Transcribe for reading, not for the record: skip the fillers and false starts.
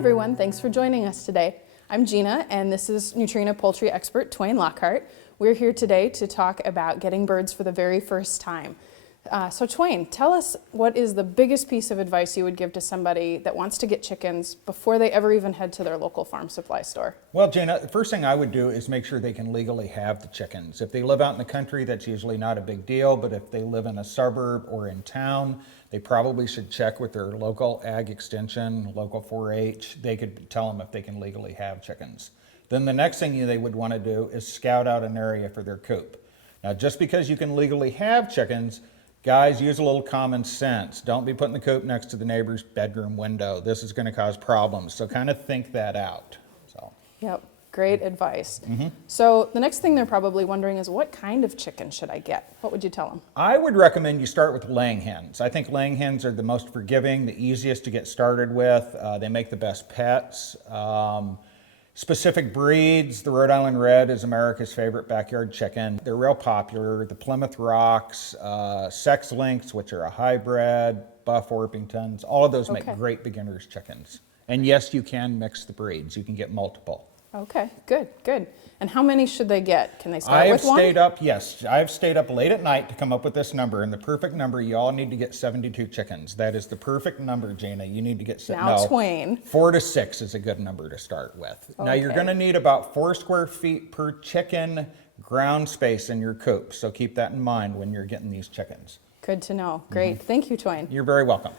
everyone, thanks for joining us today. I'm Gina and this is Nutrena Poultry Expert Twain Lockhart. We're here today to talk about getting birds for the very first time. So Twain, tell us what is the biggest piece of advice you would give to somebody that wants to get chickens before they ever even head to their local farm supply store? Well, Gina, the first thing I would do is make sure they can legally have the chickens. If they live out in the country, that's usually not a big deal, but if they live in a suburb or in town, they probably should check with their local ag extension, local 4-H. They could tell them if they can legally have chickens. Then the next thing they would want to do is scout out an area for their coop. Now, just because you can legally have chickens, guys, use a little common sense. Don't be putting the coop next to the neighbor's bedroom window. This is going to cause problems, so kind of think that out. Yep, great advice. So the next thing they're probably wondering is, what kind of chicken should I get? What would you tell them? I would recommend you start with laying hens. I think laying hens are the most forgiving, the easiest to get started with. They make the best pets. Specific breeds, the Rhode Island Red is America's favorite backyard chicken. They're real popular. The Plymouth Rocks, Sex Links, which are a hybrid, Buff Orpingtons, all of those make great beginners chickens. And yes, you can mix the breeds. You can get multiple. Okay, good, good. And how many should they get? Can they start with one? I've stayed up late at night to come up with this number, and the perfect number, you all need to get 72 chickens. That is the perfect number, Gina. You need to get Twain. 4 to 6 is a good number to start with. Now you're going to need about 4 square feet per chicken ground space in your coop, so keep that in mind when you're getting these chickens. Good to know. Great. Thank you, Twain. You're very welcome.